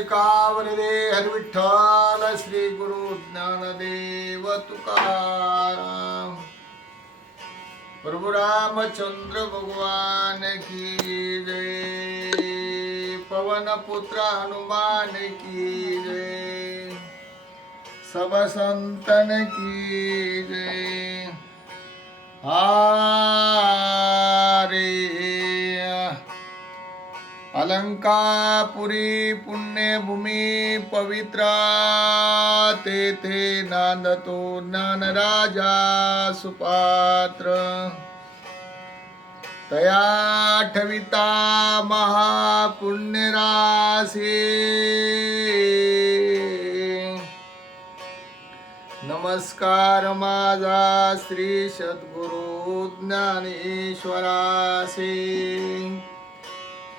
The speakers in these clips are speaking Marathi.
पुंडलिकावरदे हरिविठ्ठल श्री गुरु ज्ञानदेव तुकाराम। प्रभु रामचंद्र भगवान की जय। पवन पुत्र हनुमान की जय। सब संतन की जय। हरे अलंकापुरी पुण्यभूमी पवित्रा तेथे नांदतो ज्ञान राजा सुपात्र। तया ठविता महापुण्य राशी। नमस्कार माझा श्री सद्गुरु ज्ञानेश्वरासी।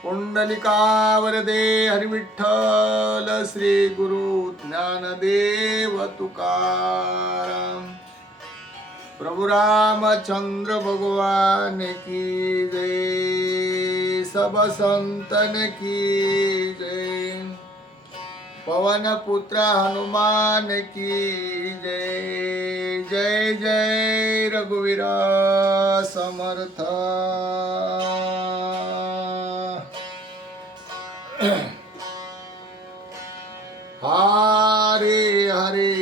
पुंडलिकावरदे हरिविठ्ठल श्री गुरु ज्ञानदेव तुकाराम। प्रभु रामचंद्र भगवान की जय। सब संतन की जय। पवन पुत्र हनुमान की जय। जय जय रघुवीर समर्थ। हरे हरे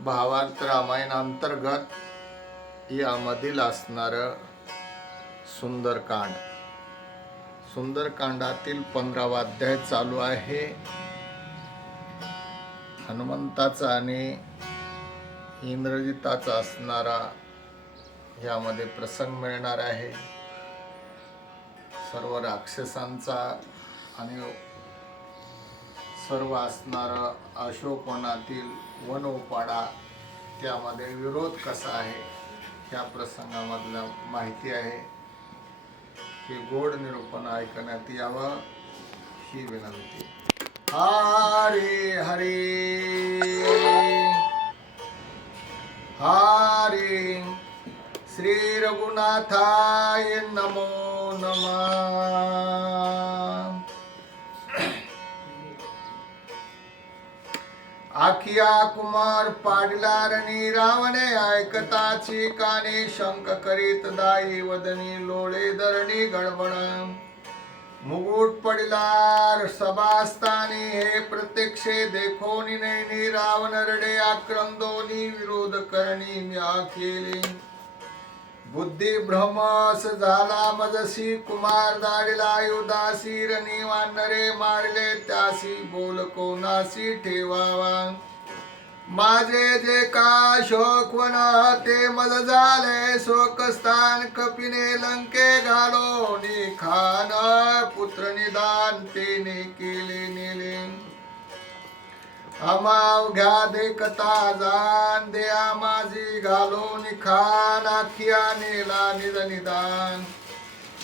भावार्थ रामायण अंतर्गत यामधील असणार सुंदरकांड। सुंदरकांडातील 15वा अध्याय चालू आहे। हनुमंताचा आणि इंद्रजिताचा असणारा यामध्ये प्रसंग मिळणार आहे। सर्व राक्षसांचा आणि सर्व असणारा अशोकवनातील वनोपाडा त्यामध्ये विरोध कसा आहे या प्रसंगामधला माहिती आहे। हे गोड निरूपण ऐकण्यात यावं ही विनंती। हरे हरे हरे श्री रघुनाथाय नमो नमः। आखिया कुमार पाडलारणी रावणे ऐकताची काने शंक करीत दाई वदनी लोळे धरणी गडबड। मुकुट पडलार सभास्थानी हे प्रत्यक्षे देखोनी नैनी रावण रडे आक्रंदोनी विरोध करणी म्या केले। बुद्धी भ्रमस झाला मजसी कुमार दाडिला युदासी रणी वानरे मारले त्यासी बोल कोणासी ठेवावा। माझे जे का शोकवन ते मज झाले शोकस्थान कपिने लंके घालो खान पुत्र निदान तेने केले नेले। अमावघ्या देखता जान द्या माझी घालो खान आखिया नेला निज निदान।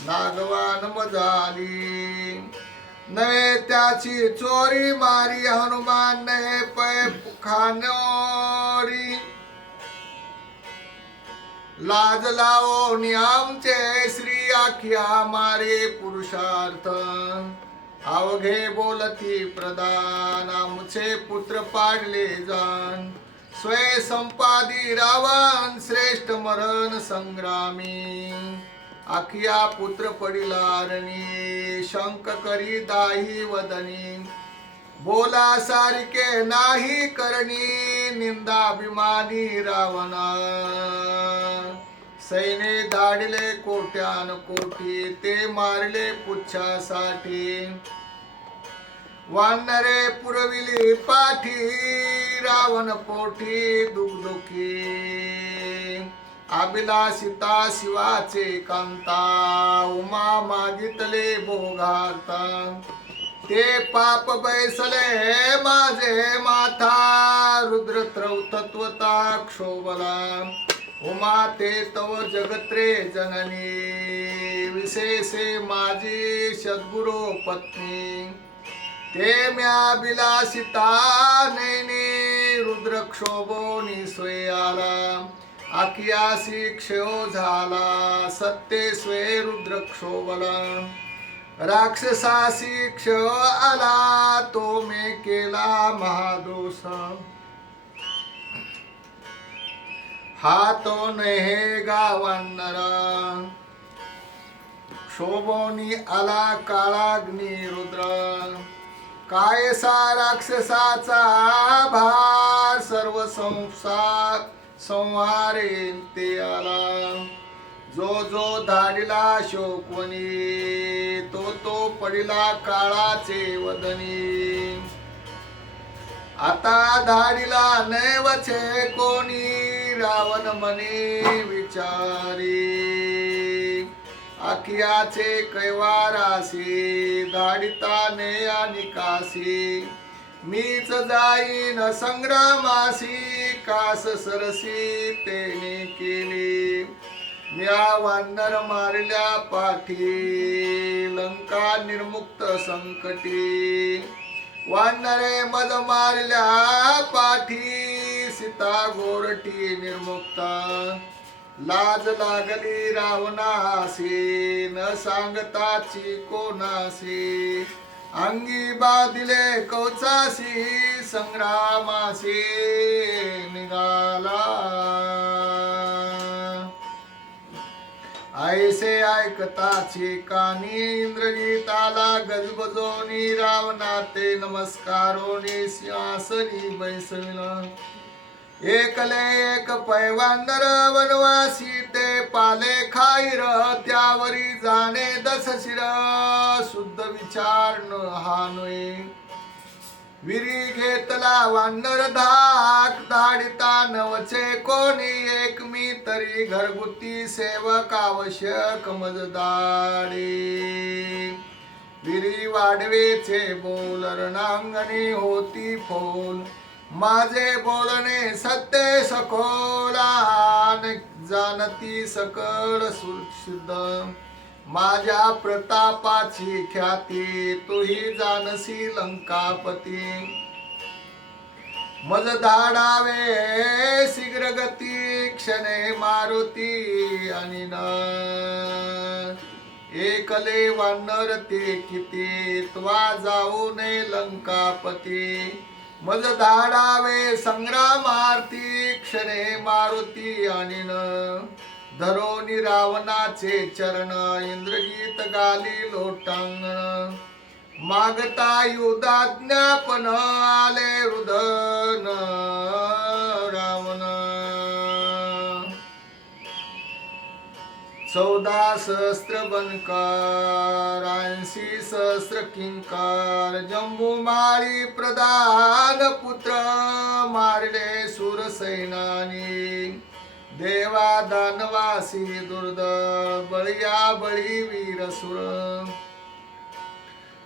नागवान मजाली नवे त्याची चोरी मारी हनुमान ने पै पुखानोरी। लाज लावो आमचे श्री आखिया मारे पुरुषार्थ। अवघे बोलती प्रदान आमचे पुत्र पाडले जाण। स्वय संपादी रावण श्रेष्ठ मरण संग्रामी। आखिया पुत्र पडिला रणी शंक करी दाही वदनी। बोला सारिके नाही करणी निंदाभिमानी रावणा। सैने धाडले कोट्यान कोटी ते मारले पुच्छासाठी। वानरे पुरविली पाठी रावण पोटी दुखदुखी। अभिलाषिता शिवाचे कांता उमा मागितले भोगार्ता। ते पाप बैसले माझे माथा रुद्र त्रौतत्वता क्षोभला। उमा ते तव जगत्रे जननी विशेषे माझी सद्गुरु पत्नी। ते म्या विलासिता नैनी रुद्र क्षोभोनी सोय आला। आकियासी क्षयो झाला सत्ते स्वे रुद्र क्षोभल राक्षसासी क्षय आला तो मे केला महादोष हा तो नहे गावांनर क्षोभोनी आला काळाग्नी रुद्र कायसा राक्षसाचा भार सर्व संहारे ते आला जो जो धाडिला शोकवनी तो पडिला काळाचे वदनी आता धाडिला नैवचे कोणी रावण मनी विचारी आखियाचे कैवारासी धाडिताने निकासी मीच जाईन संग्रामासी कास सरसी तेने केली म्या वानर मारल्या पाठी लंका निर्मुक्त संकटी वानरे मद मारल्या पाठी सीता गोरठी निर्मुक्ता लाज लागली रावणासी न सांगताची कोणासी अंगी बादिले कवचासी संग्रामासी निघाला ऐसे ऐकताची कानी इंद्रजिताला गजबजोनी रावणाते नमस्कारोनी सिंहासनी बैसविला एकले एक पैवांदर वनवासी ते पाले खाईर त्यावरी जाणे दसशिर शुद्ध विचार न हानोय विरी घेतला वानर धाक धाडिता नवचे कोणी एक मी तरी घरगुती सेवक आवश्यक मजदाडी विरी वाढवेचे बोल रणांगणी होती फोल माझे बोलणे सत्य सखोला जाणती सकळ शुद्ध माझ्या प्रतापाची ख्याती तुही जानसी लंकापती मज धाडावे शीघ्र गती क्षणे मारुती आणि न एकले वानर ते किती त्वा जाऊ नये लंकापती मज धाडावे संग्रामार्थी क्षणे मारुती आणि न धरोनी रावणाचे चरण इंद्रजित गाली लोटांगण मागता युधाज्ञापन आले रुदन रावण 14 सहस्त्र बनकार 80 सहस्त्र किंकार जंबुमाळी प्रधान पुत्र मारले सुरसैनानी देवा दानवासी दुर्दळ बळीया बळी वीरसुर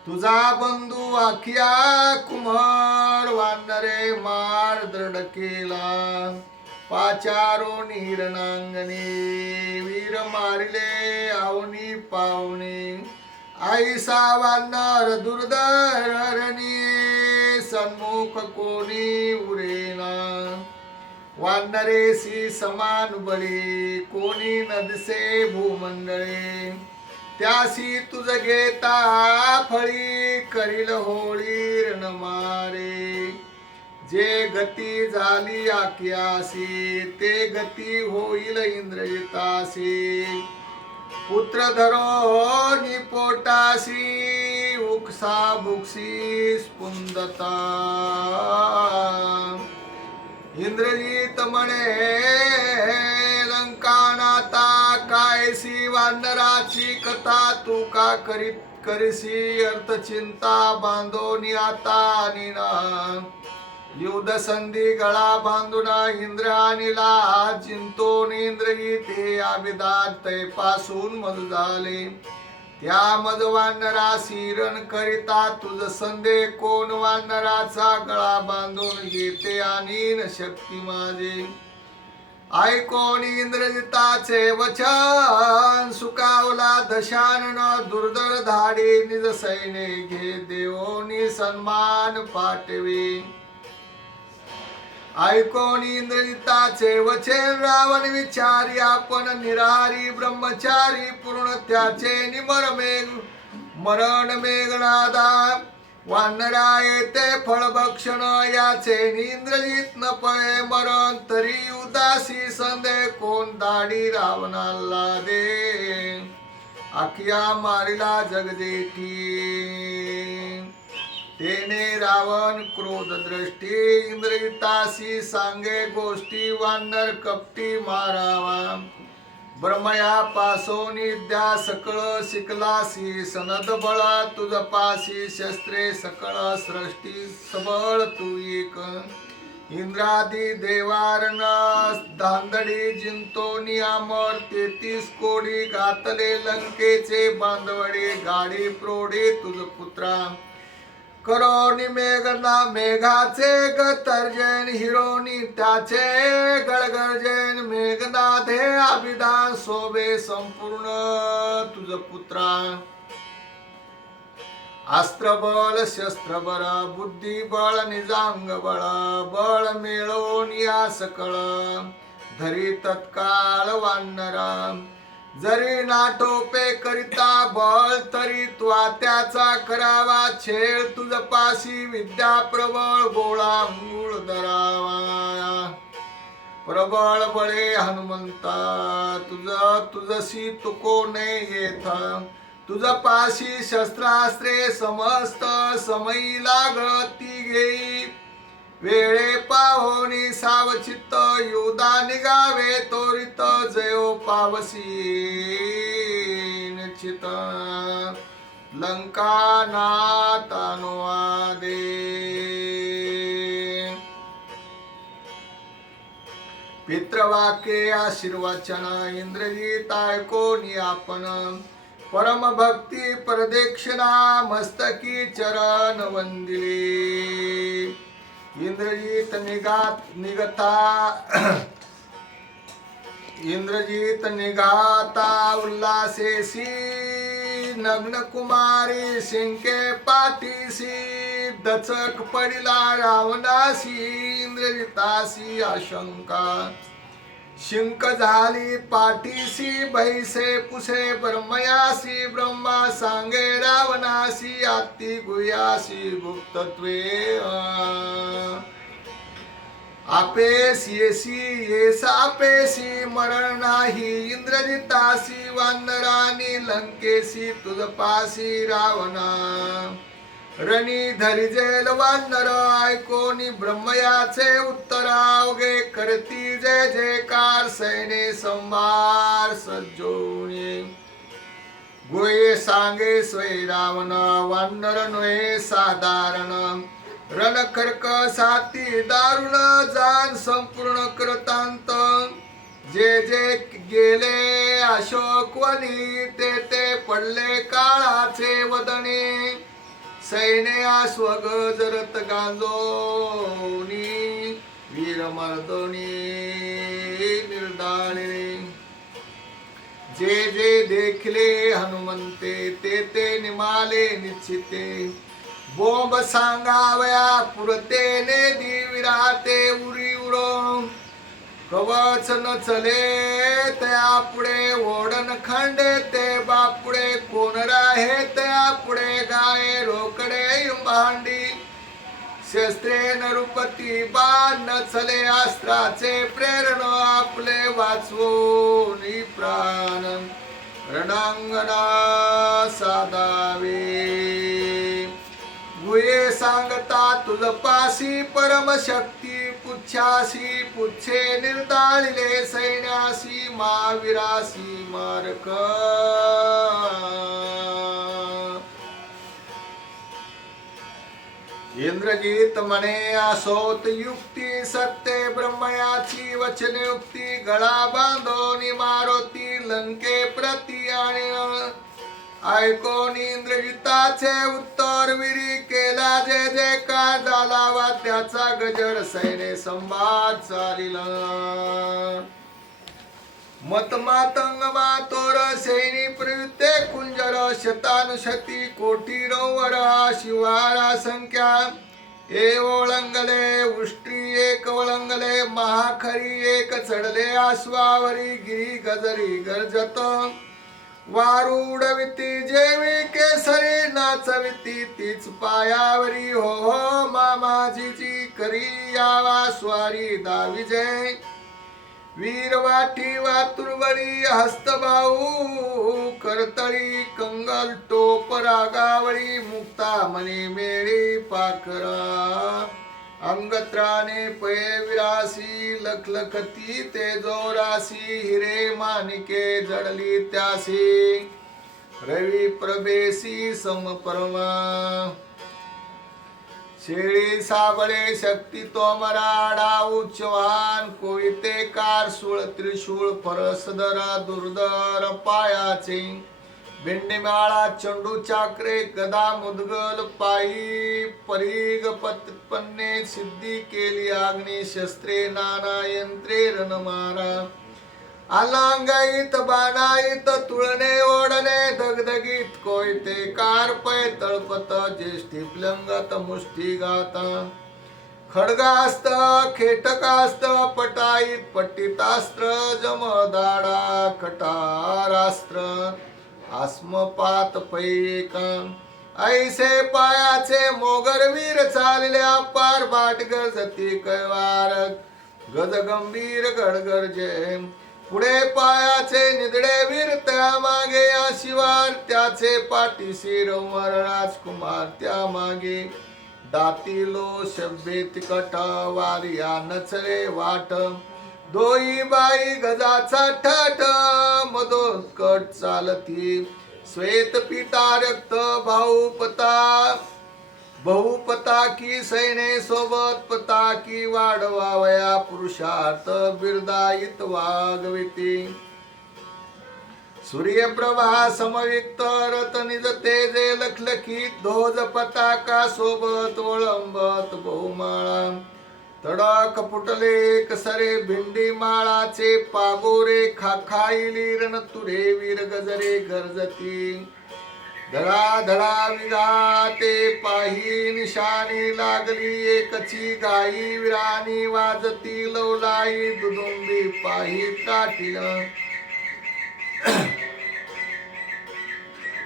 तुझा बंधू आखिया कुमार वानरे मार दृढ केला पाचारो नीरनांगणी वीर मारिले आवनी पावनी आईसा वानर दुर्धरणी सन्मुख कोणी उरेना वानरेसी समान बळी कोणी नदसे भूमंडळे त्यासी तुझ घेता फळी करील होळी रण मारे जे गती झाली आक्यासी ते गती होईल इंद्रजितासी पुत्र धरो निपोटासी उक्सा भुक्सी स्पुंदता इंद्रजित म्हणे लंकानाता कायसी वानराची कथा तू का करीसी अर्थचिंता बांधोनी आता निना युद्ध संधी गळा बांधून इंद्र आणिला चिंतून इंद्रजिते आबिदात तै पासून मज झाले त्या मज वानरासी रण करिता तुझ संदे कोण वानराचा गळा बांधून घेते आणि न शक्ती माझे ऐकोन इंद्रजिताचे वचन सुकावला दशानन दुर्धर धाडी निज सैने घे देवोनी सन्मान पाठवी ऐकोन इंद्रजिताचे वचन रावण विचारी आपण निराहारी ब्रह्मचारी पूर्ण त्याचे निमर मेघ मरण मेघनादा वानरा येते फळभक्षण याचे इंद्रजित न पळे मरण तरी उदासी संदेह कोण दाढी रावणाला दे आखिया मारिला जगदेठी तेने रावण क्रोध दृष्टी इंद्रजितासी सांगे गोष्टी वानर कपटी मारावा ब्रह्मया पासोनी द्या सकळ शिकलासी सनद बळा तुझ पासी शस्त्रे सकळ सृष्टी सबळ तू एक इंद्रादी देवारण धांदडी जिंतोनी अमर 33 कोडी घातले लंकेचे बांधवडे गाडी प्रोढे तुझ पुत्रा करोनी मेघना मेघाचे गतर्जन हिरोनी त्याचे गळगर्जन मेघनाथे अभिधान शोभे संपूर्ण तुझ पुत्रा अस्त्र बळ शस्त्र बळ बुद्धी बळ निजांग बळ बळ मिळवून या सकळ धरी तत्काळ वानरा जरी नाटोपे करिता बळ तरी त्याचा करावा छेळ तुझ पाशी विद्या प्रबळ गोळा मूळ धरावा प्रबळ बळे हनुमंता तुझशी तुको ने येथ तुझ पाशी शस्त्रास्त्रे समस्त समयी लागती घेई वेळे पाहोनी सावचित्त योदा निगावे तोरित जयो पावसी निश्चित लंका नातानो आदे पितृवाक्ये आशीर्वचन इंद्रजित ऐकोनी आपण परम भक्ती प्रदक्षिणा मस्तकी चरण वंदिले इंद्रजित निघाता उल्लासेसी नग्न कुमारी शिंके पाठीसी दचक पडिला रावणासी इंद्रजितासी आशंका शिंक झाली पाठीसी भैसे पुसे ब्रह्मयासी ब्रह्मा सांगे रावणासी आत्ती गुयासी गुप्तत्वे आपेस येसी येसा आपेसी मरण नाही इंद्रजितासी वानरानी लंकेसी तुझ पासी रावणा रणी धरिजेल वानर ऐकोनी ब्रह्मयाचे उत्तर अवघे करती जय जयकार सैने संभार सज्जोनी गोये सांगे स्वय रावण वानर नोहे साधारण रणखर्क साती दारुण जान संपूर्ण कृतांत जे जे गेले अशोकवनी ते पडले काळाचे वदने सैने आश्वग जरत गांजोनी वीर मर्दोनी निर्दाळिणे जे जे देखले हनुमंते ते निमाले निश्चिते बोंब सांगावया पुरतेने दिविराते उरी उरो कवच न चले त्या पुढे ओढण खंडे ते बापुडे कोण राहे त्या पुढे गाये रोकडे भांडी शस्त्रे नरुपती बाण न चले अस्त्राचे प्रेरण आपले वाचवून प्राण रणांगणा साधावे गुये सांगता तुझ पासी परम शक्ती पुच्छासी पुच्छे निर्दाळिले सैन्यासी महावीरासी मारक इंद्रजित म्हणे असोत युक्ती सत्य ब्रह्मयाची वचन युक्ती गळा बांधोनी मारुती लंके प्रती आणि ऐकोन इंद्रजिताचे उत्तर विरी केला जे जे का झाला वा त्याचा गजर सैने संवाद चालिला मत मातंग मातोर सैनी प्रयुक्ते कुंजर शतानुशती कोटी रौवर शिवारा संख्या ए ओळंगले उष्ट्री एक वळंगले महाखरी एक चढले आश्वावरी गिरी गजरी गर्जत वारू उडविती जेवी केसरी नाचविती तीच पायावरी हो हो मामाजीची करी यावा स्वारी दाविजय वीरवाटी वातुरवळी हस्तबाऊ करतळी कंगल टोप रागावळी मुक्ता मनी मेळी पाखरा अंगत्राने पये विरासी लखलखती तेजोरासी हिरे मानिके जडली त्यासी रवी प्रभेसी समपरमा शेळी साबळे शक्ती तोमराडा उच्चवान कोयते कार सुळ त्रिशूळ परसदरा दुर्धर पायाचे भेंडीमाळा चंडू चाकरे गदा मुदगल पायी परीग पन्ने सिद्धी केली आग्नी शस्त्रे नाना यंत्रे रणमारा अलांगाईत बाणाईत तुळणे ओढणे दगदगीत कोयते कारपय तळपत ज्येष्ठी प्लंगत मुष्टीघात खड्गास्त खेटकास्त पटाईत पट्टितास्त्र जमदाडा कटारास्त्र आस्मपात पैक ऐसे पायाचे मोगरवीर चालल्या पार बाट गरजती कैवार गज गंभीर गडगर्जे पुढे पायाचे निदडे वीर त्या मागे या शिवार त्याचे पाठीशी रंवर राजकुमार त्या मागे दातीलो शब्दे तिकट वारिया नचले वाट दोई बाई गजाचा ठट मधोत्कट चालती श्वेत पिता रक्त बहुपताकी सैने सोबत पताकी वाढवावया पुरुषार्थ बिरदायित वागविती सूर्यप्रभा समविक्त रत निज तेजे लखलखीत ध्वज पताका सोबत ओळंबत बहुमाळा तडक फुटले कसरे भिंडी माळाचे पागोरे खाखाईली रणतुरे वीर गजरे गरजती धडा धडा विघाते पाही निशाणी लागली एकची गाई विराणी वाजती लवलाई दुदुंबी पाही काठील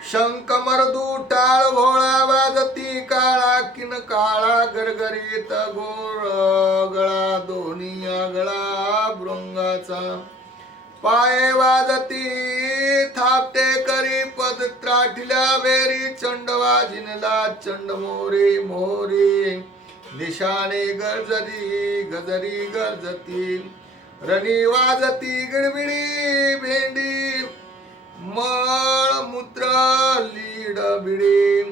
शंख मर्दू टाळ भोळा वाजती काळा किन काळा गरगरीत गोळ गळा दोन्ही गळा भृंगाचा पाय वाजती थापटे करी पद त्राठल्या वेरी चंड वाजिनला चंड मोरी मोरी निशाणे गरजरी गजरी गरजती रणी वाजती गिडबिडी भेंडी मळ मूत्र लीड बिडी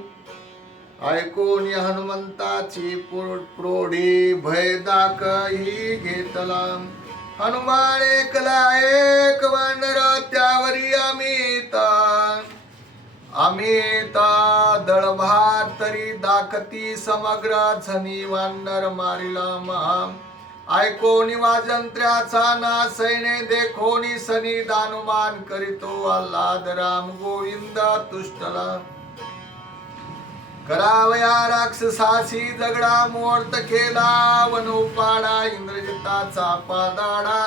ऐकून हनुमंताची प्रोढी भय दाखही घेतला हनुमान एकला एक वानर त्यावरी अमित दळभार तरी दाखती समग्र झनी वानर मारिला महा ऐकोनी वाजंत्र्याचा ना सैने देखोनी सनी दानुमान करीतो आल्हाद राम गोविंद तुष्टला करावया राक्षसाशी जगडा मुहूर्त केला वनोपाडा इंद्रजिताचा पादाडा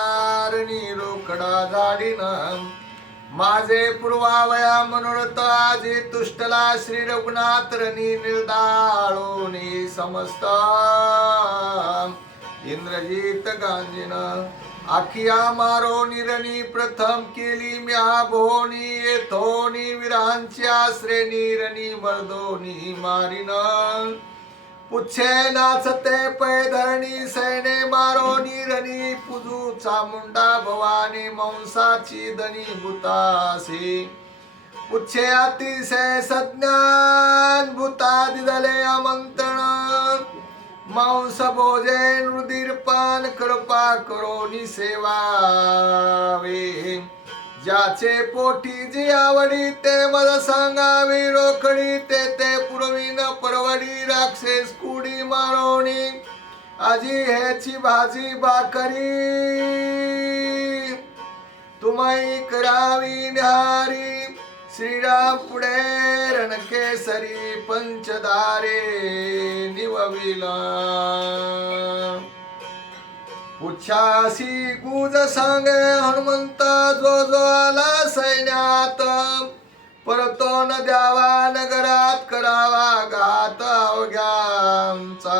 रणी रोकडा झाडीन माझे पूर्वावया मनोरथ आजी तुष्टला श्री रघुनाथ रणी निर्दाळोनी समस्त इंद्रजित गांजीन आखिया मारो निरणी प्रथम केली म्या भोनी येथोनी विरांच्या श्रेणी रणी मर्दोनी मारिन पुच्छे नाचते पै धरणी सैने मारो निरणी पुजू चामुंडा भवानी मंसाची दनी भूतासी पुच्छे अतिशय सज्ञान भूता दिदले आमंत्रण मांस भोजन रुधिरपान कृपा करोनी सेवावे ज्याचे पोटी जी आवडी ते मला सांगावी रोखडी ते पुरवीन परवडी राक्षस कुडी मारोणी आजी ह्याची भाजी भाकरी तुम्ही करावी निहारी श्रीराम पुढे रणकेसरी पंचदारे निवविला उच्छासी गुज सांगे हनुमंता जो जो आला सैन्यात परतो न द्यावा नगरात करावा घात अवघ्यांचा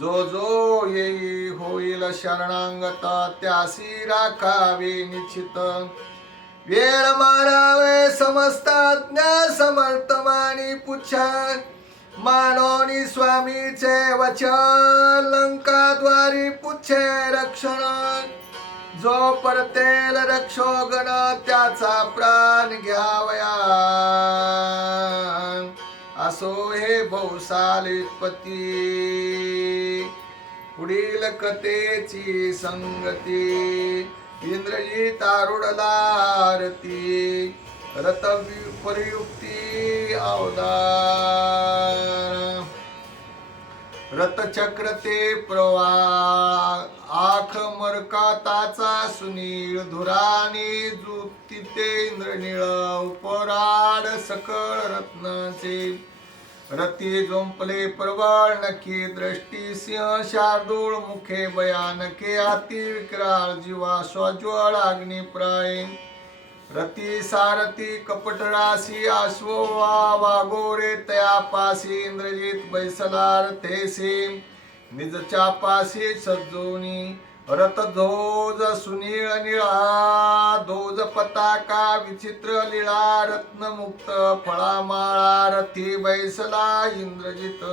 जो जो येई होईल शरणांगत त्यासी राखावे निश्चित वेळ मारावे समस्ताज्ञ समर्थमानी पुच्छा मानोनी स्वामीचे वचन लंकाद्वारी पुच्छे रक्षण जो परतेल रक्षोगण त्याचा प्राण घ्यावया असो हे बहुसालिपती पुढील कथेची संगती इंद्रजित आरुढला आरती रथ परियुक्ती अवदार रथचक्र ते प्रवाह आख मरकाताचा सुनीळ धुरानी जुक्ती ते इंद्रनीळ उपराड सकळ रत्नाचे रती जोंपले प्रबळ नखे दृष्टी सिंह शार्दूळ मुखे भयानके अति विक्राळ जीवा स्वज्वळ अग्निप्राय रती सारथी कपटराशी अश्व वागोरे तयापासी इंद्रजित बैसलार थेसे निजच्या पाशी सज्जोनी रथ ध्वज सुनीळ निळा ध्वज पताका विचित्र लीळा रत्नमुक्त फळामाळा रथी बैसला इंद्रजित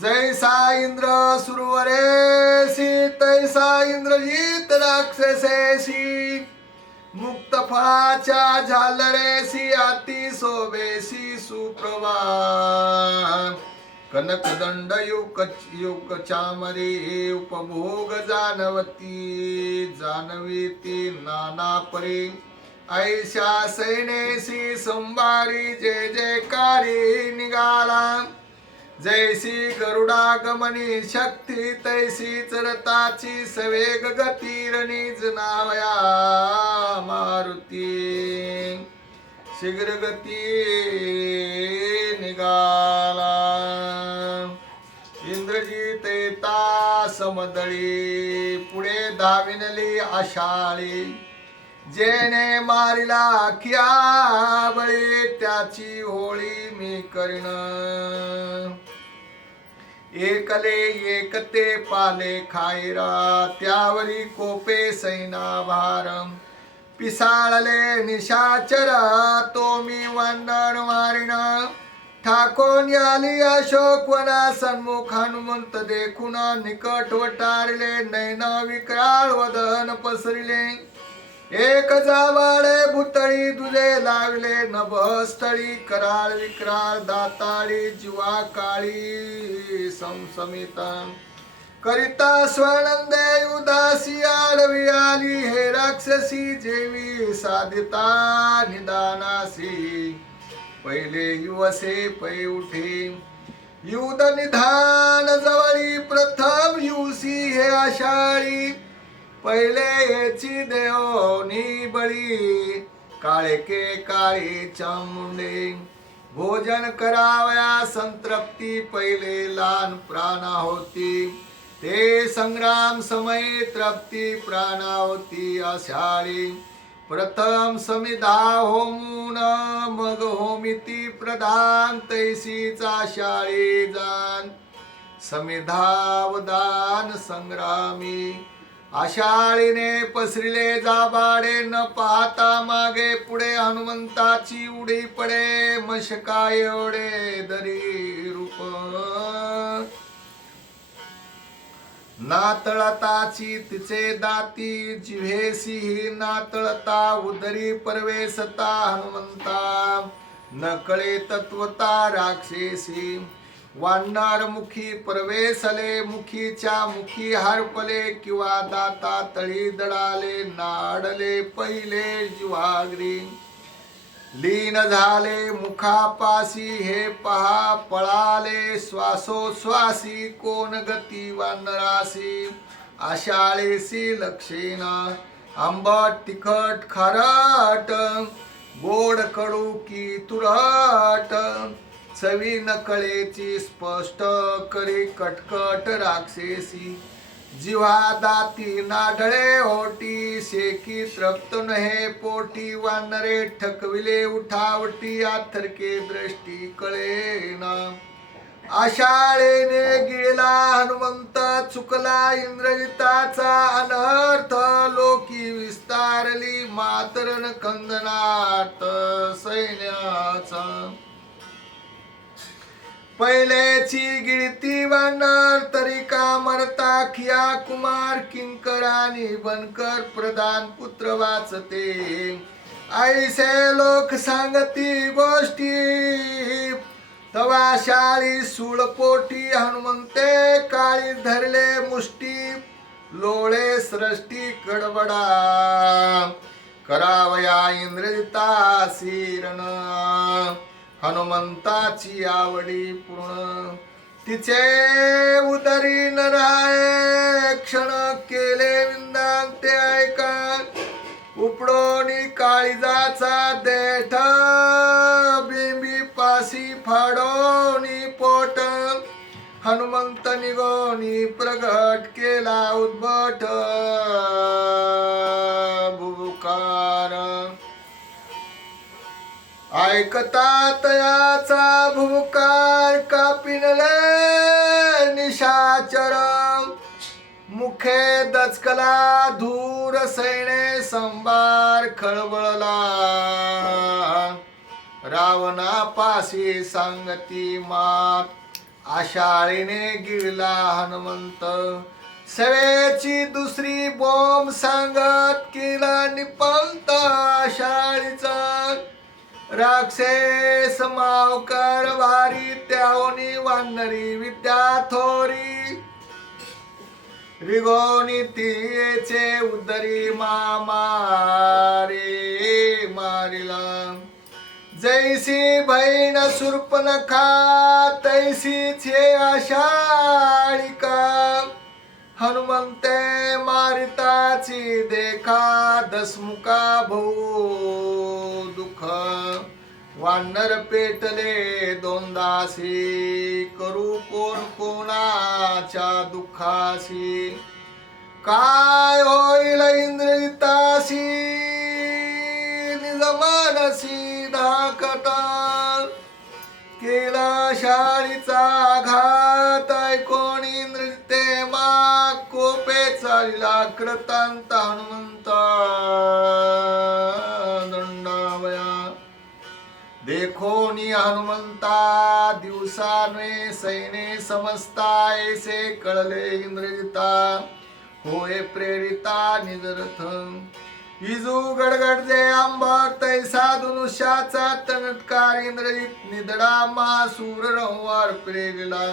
जैसा इंद्र सुरवरेसी तैसा इंद्रजित राक्षसेसी मुक्त फळाच्या झालरेसी अति शोभेसी सुप्रभा कनकदंड युक चामरे उपभोग जानवती जानवीती नाना परे ऐशा सैनेसी संभारी जय जयकारी निघाला जैसी गरुडागमनी शक्ती तैसी चरताची सवेग गती रणीज नावया मारुती शीघ्र गती निघाला इंद्रजित येता समदळी पुढे धाविनली आषाळी जेने मारिला किया बळी त्याची होळी मी करीन एकले एकते पाले खायरा त्यावरी कोपे सैना भार पिसाळले निशाचर तो मी वंदन मारिन ठाकोन आली अशोक वना सन्मुख हनुमंत देखून निकट वटारले नैन विक्राळ वदन पसरिले एक जावाळे भुतळी दुजे लागले नभस्थळी कराळ विक्राळ दाताळी जीवा काळी संसमिता करिता स्वानंदे उदासी आडवी आली हे राक्षसी जेवी साधिता निदानासी पहिले युवसे पै उठे युध निधान जवळी प्रथम युसी हे आषाढी पहिले याची देवनी बळी काळे के काळी चामुंडे भोजन करावया संतृप्ती पहिले लहान प्राणा होती ते संग्राम समय तृप्ती प्राणा होती आषाढी प्रथम समिधा होमून मग होमिती प्रधान तैसीच आषाढी जान समिधावदान संग्रामी आषाढीने पसरिले जाबाडे न पाहता मागे पुढे हनुमंताची उडी पडे मशका एवढे दरी रूप नातळताची तिचे दाती जिव्हेसी नातळता उदरी परवेसता हनुमंता नकळे तत्वता राक्षसी वानर मुखी परवेसले मुखीच्या मुखी हरपले किंवा दाता तळी दडाले नाडले पहिले जीवाग्री लीन झाले मुखापासी हे पहा पळाले श्वासोश्वासी कोण गती वानरासी आषाढेसी लक्षेना आंबट तिखट खारट गोड कडू की तुरट चवी नकळेची स्पष्ट करी कटकट राक्षसी जिव्हा दाती नाढळे ओटी शेकी तृप्त नहे पोटी वानरे ठकविले उठावटी आथरके दृष्टी कळेना आषाढेने गिळला हनुमंत चुकला इंद्रजिताचा अनर्थ लोकी विस्तारली मातरन कंदनात सैन्याचा पहिल्याची गिळती वानर तरी का मरता खिया कुमार किंकरानी बनकर प्रधान पुत्र वाचते ऐसे लोक सांगती गोष्टी तवा शाळी सूळपोटी हनुमंते काळी धरले मुष्टी लोळे सृष्टी कडबडा करावया इंद्रजितासी रण हनुमंताची आवडी पूर्ण तिचे उदरी न राहे क्षण केले विंदान ते ऐका उपडोनी काळीजाचा देठ बिंबी पासी फाडोनी पोट हनुमंत निगोनी प्रगट केला उद्भट भुकार ऐकता तयाचा भुकार कापिनले निशाचर मुखे दचकला धूर सैने संभार खळबळला रावणा पाशी सांगती मात आषाढीने गिळला हनुमंत सवेची दुसरी बोंब सांगत केला निपंत आषाढीचा राक्षस मावकर वारी त्यावनी वानरी विद्या थोरी रिगोनी तिचे उदरी मामारे मारिला जैसी बहीण सुर्पनखा तैसीच हे आषाढिका हनुमंते मारिताची देखा दसमुखा भऊ दुःख वानर पेटले दोनदासी करू कोण कोणाच्या दुःखासी काय होईल इंद्रजितासी निजमानसी धाकटा केला शाळीचा घात ऐकोण इंद्रजिते मा कोपे चालिला कृतांत हनुमंत दंडावया देखोनी हनुमंता दिवसाने सैने समजता ऐसे कळले इंद्रजिता होय प्रेरिता निजरथ इजू गडगडजे अंबर तैसा धनुष्याचा तनत्कार इंद्रजित निदडा मासूर रंवार प्रेरिला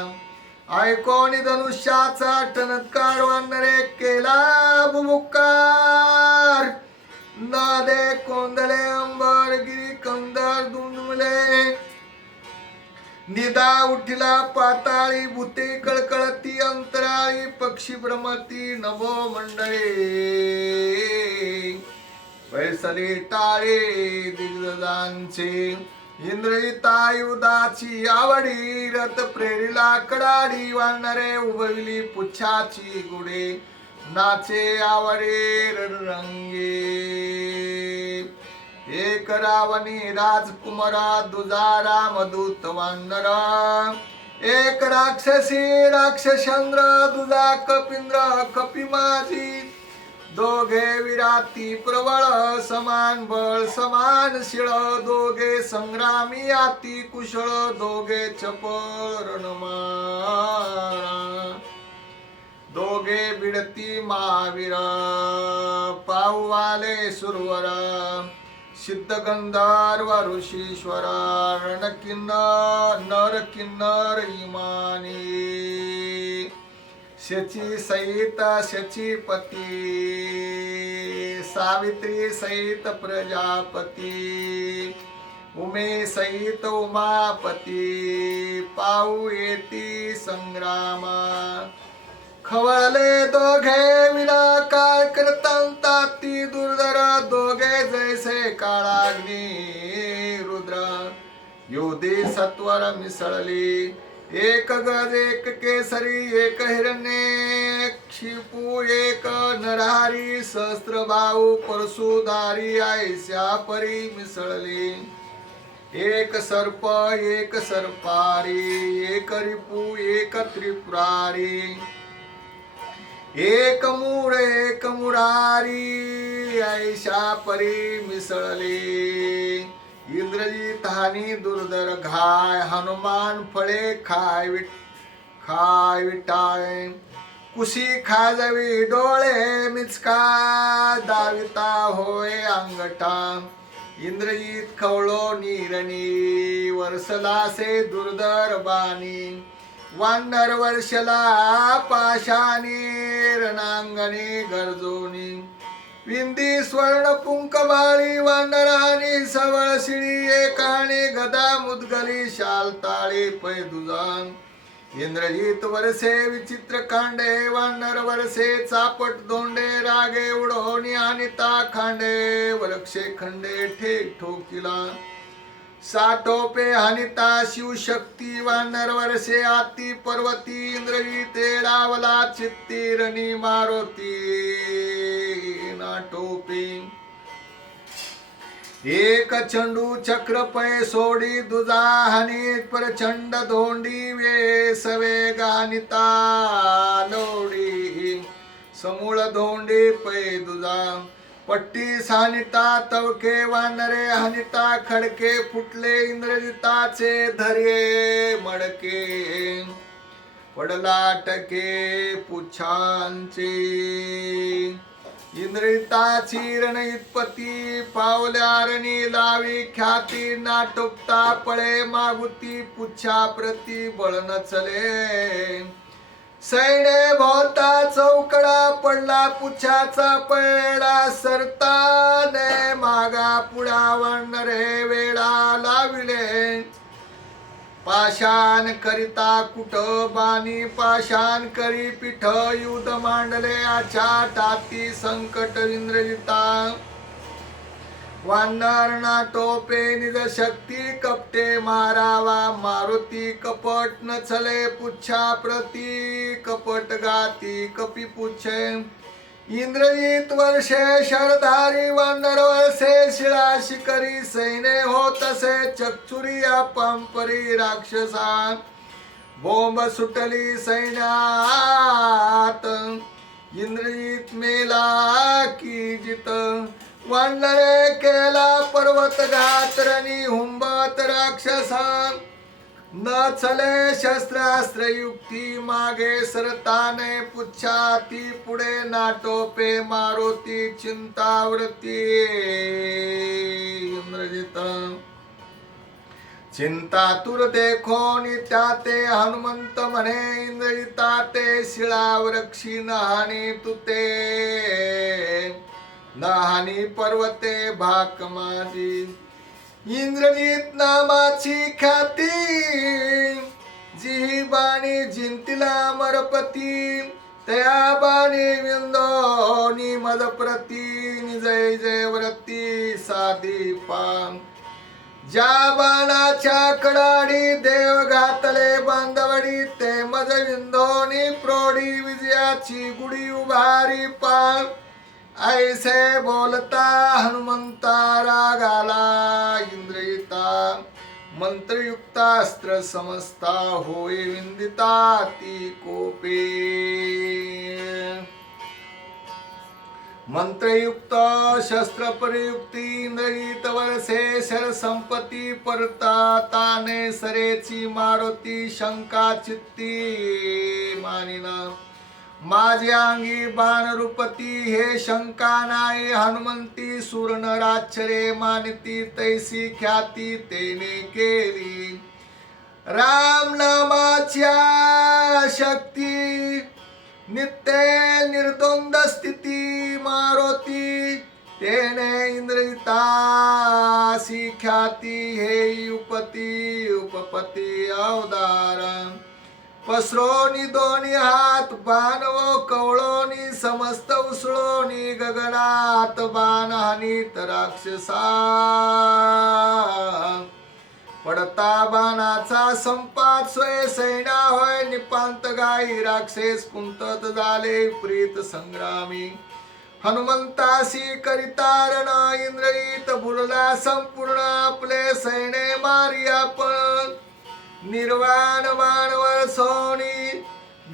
ऐकोनी धनुष्याचा टनत्कार वानरे केला बुबुकार नादे कोंदले अंबर गिरी कंदर दुंदुमले निदा उठिला पाताळी भूते कळकळती अंतराळी पक्षी भ्रमती नभो मंडळे पैसली टाळे दिग्गजांचे इंद्रजितायुधाची आवडी रथ प्रेरिला कडाडी वानरे उभविली पुच्छाची गुडे नाचे आवडे रणरंगे एक रावणी राजकुमारा दुजा रामदूत वानरा एक राक्षसी राक्षसंद्र दुजा कपिंद्र कपिमाजी दोघे विराती प्रबळ समान बळ समान शिळ दोघे संग्रामी अति कुशळ दोघे चपळ रणमारा दोघे बिडती महावीर पाहुवाले सुरवर सिद्ध गंधर्व ऋषीश्वर रणकिन्नर नर किन्नर इमानी शची सहित शचीपती सावित्री सहित प्रजापती उमे सहित उमापती पाहू येती संग्रामा खवळले दोघे विनाकाळ करतांता ती दुर्धर दोघे जैसे काळाग्नी रुद्र योधी सत्वर मिसळली एक गज एक केसरी एक हिरण्य क्षिपू एक नरहारी सहस्त्रबाहू परशुधारी ऐस्या परी मिसळली एक सर्प एक सर्पारी एक रिपू एक त्रिपुरारी एक मूळ एक मुरारी ऐशा परी मिसळले इंद्रजित हानी दुर्धर घाय हनुमान फळे खाय विटाय कुशी खाजवी डोळे मिचका दाविता होय अंगठा इंद्रजित खवळो नीरणी वर्षलासे दुर्धर बाणी वानर वर्षला पाशानी रणांगणी गरजोनी विंदी स्वर्ण पुंक बाळी वानरानी सवळ शिळी एकाने गदा मुदगली शाल ताळी पैदुजान इंद्रजित वर्षे विचित्र कांडे वानर वर्षे चापट दोंडे रागे उडोनी आणि ता खांडे वरक्षे खंडे ठेक ठोकिला साठोपे हनिता शिवशक्ती वानर वर्षे आती पर्वती इंद्रजित डावला चित्ती रणी मारुती नाटोपे एक चंडू चक्र पै सोडी दुजा हनित प्रचंड धोंडी वेस वेग हनिता लोडी समूळ धोंडी पै दुजा पट्टी सानिता तवके वानरे हनिता खडके फुटले इंद्रजिताचे धर्ये मडके पडला टके पुच्छांचे इंद्रजिताची रणइतपती पावल्यारणी लावी ख्याती नाटुकता पळे मागुती पुच्छा प्रती बळ नचले सैने भोवता चौकडा पडला पुच्छाचा पैडा सरताने मागा पुढा वानरे वेळा लाविले पाषाण करिता कुट बाणी पाषाण करी पीठ युद्ध मांडले आच्या टाती संकट इंद्रजिता वानर नाटोपे निज शक्ती कपटे मारावा मारुती कपट न छले पुच्छा प्रती कपट गाती कपी पुच्छे इंद्रजित वर्षे शरधारी वानर वर्षे शिळा शिकरी सैने होतसे चक्षुरी पंपरी राक्षसा बोंब सुटली सैन्यात इंद्रजित मेला की जित वानरे केला पर्वत घातरणी हुंबत राक्षसा न चले शस्त्रास्त्र युक्ती मागे सरताने पुच्छाती पुढे नाटोपे मारुती चिंतावृत्ती इंद्रजित चिंतातुर देखो त्याते हनुमंत म्हणे इंद्रजिता ते शिळावरक्षी नहानी तुते नहानी पर्वते भाक माझी इंद्रजित नामाची ख्याती जी बाणी जिंतिला मरपती तया बाणी विंदोनी मदप्रती जय जय व्रती साधी पांग ज्या बाणाच्या कडाडी देव घातले बांधवडी ते मज विंदोनी प्रौढी विजयाची गुढी उभारी पांग ऐसे बोलता हनुमंता रागाला इंद्रजिता मंत्रयुक्ता अस्त्र समजता होय विंदिता ती कोपे मंत्रयुक्त शस्त्र प्रयुक्ती इंद्रजित वर्षे शर संपत्ती परताताने सरेची मारुती शंका चित्ती मानिना माझ्या अंगी बाण रूपती हे शंका नाही हनुमंती सुरनराक्षरे मानिती तैसी ख्याती तेने केली राम नामाच्या शक्ती नित्य निर्द्वंद स्थिती मारुती तेने इंद्रजितासी ख्याती हे उपपती अवतार पसरोनी दोन्ही हात बाण व कवळोनी समस्त उसळोनी गगनात बाण हानीत राक्षसा पडता बाणाचा संपात स्वय सैना होय निपांत गाई राक्षस कुंतत झाले प्रीत संग्रामी हनुमंतासी करितारण इंद्रजित भुलला संपूर्ण आपले सैने मारिया पण निर्वाण बाणवर सोनी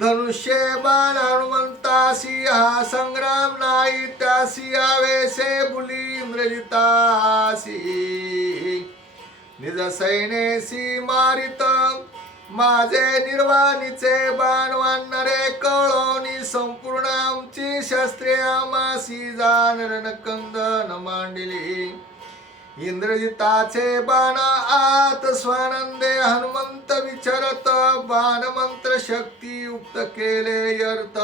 धनुष्य बाण हनुमंतासी हा संग्राम नाही त्यासी आवेशे बुली इंद्रजितासी निज सैनेसी मारित माझे निर्वाणीचे बाण वानरे कळोनी संपूर्ण आमची शस्त्रे आमासी जाण रणकंदन मांडली इंद्रजिताचे बाण आत स्वानंदे हनुमंत विचरत बाण मंत्र शक्ती युक्त केले अर्थ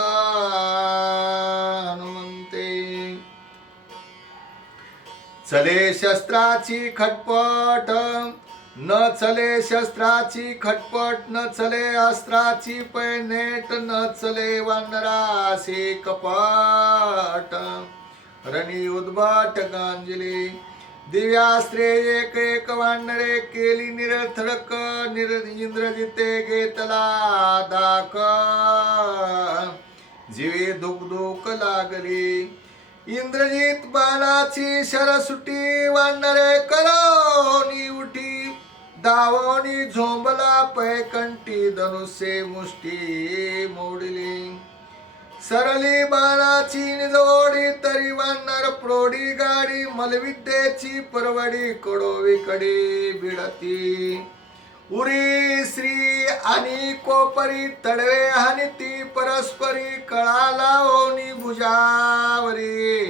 हनुमंते चले शस्त्राची खटपट न चले शस्त्राची खटपट न चले अस्त्राची पैनेट न चले वानरासे कपट रणी उद्भट गांजली दिव्यास्त्रे एक एक वानरे केली निरर्थक इंद्रजिते घेतला दाक जीवे दुख लागली इंद्रजित बाणाची शरसुटी वानरे करोनी उठी दावोनी झोंबला पैकंठी धनुष्ये मुष्टी मोडली सरली बाणाची निजोडी तरी वानर प्रोडी गाडी मलविद्येची परवडी कडोवीकडे भिडती उरी श्री आणि कोपरी तडवे हानिती परस्परी कळा लावोनी भुजावरी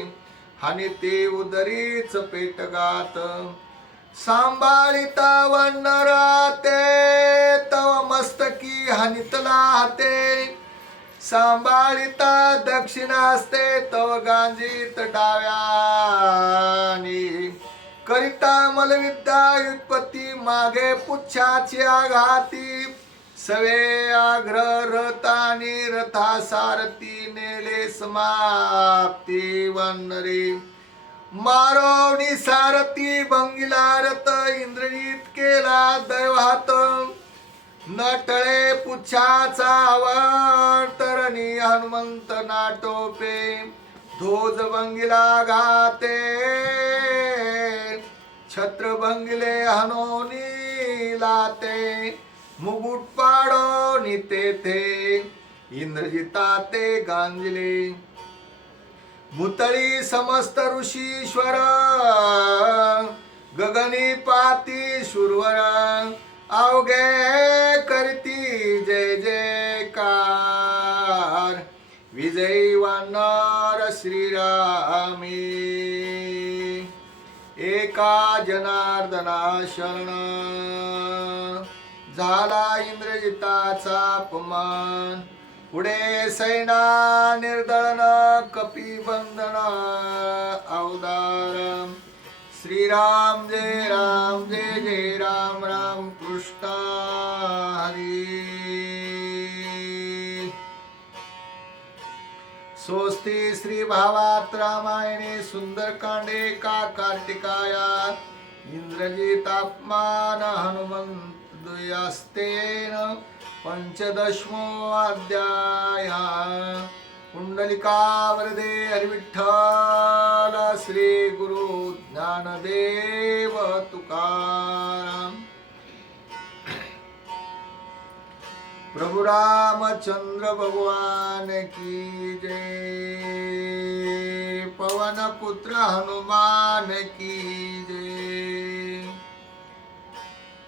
हानिती उदरी चपेटगात सांभाळिता वानर ते तव मस्तकी हानितला हाते सांभाळिता दक्षिणास्ते तव गांजीत डाव्यानी करिता मलविद्या उत्पत्ती मागे पुच्छाची आघाती सवे आग्र रथानी रथा सारथी नेले समाप्ती वानरे मारवणी सारथी भंगिला रथ इंद्रजित केला दैवात नटळे पुच्छाचा अवतरणी हनुमंत नाटोपे ध्वज भंगिला घाते छत्र भंगिले हनोनी लाते मुकुट पाडो निते थे इंद्रजिता ते गांजले भूतळी समस्त ऋषीश्वर गगनी पाती शूरवर अवघे करती जय जयकार विजयी वानर श्रीरामी एका जनार्दना शरण झाला इंद्रजिताचा अपमान पुढे सैना निर्दळन कपिबंधन अवतार श्रीराम जय जय राम राम कृष्ण हरी स्वस्ति श्री भावात रामायणे सुंदरकांडे का कार्तिकाया इंद्रजितापमान हनुमंतुयास्तेन पंचदशमो अध्याय पुंडलिकावरदे हरिविठ्ठल श्री गुरु ज्ञानदेव तुकाराम प्रभु रामचंद्र भगवान की जय पवन पुत्र हनुमान की जय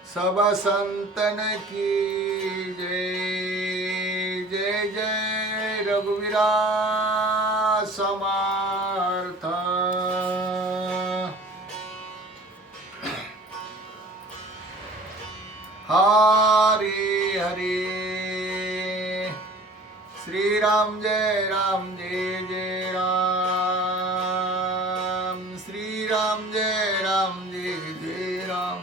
सब संतन की जय जय जय रघुवीरा समर्थ हरि हरि श्री राम जय जय राम श्री राम जय जय राम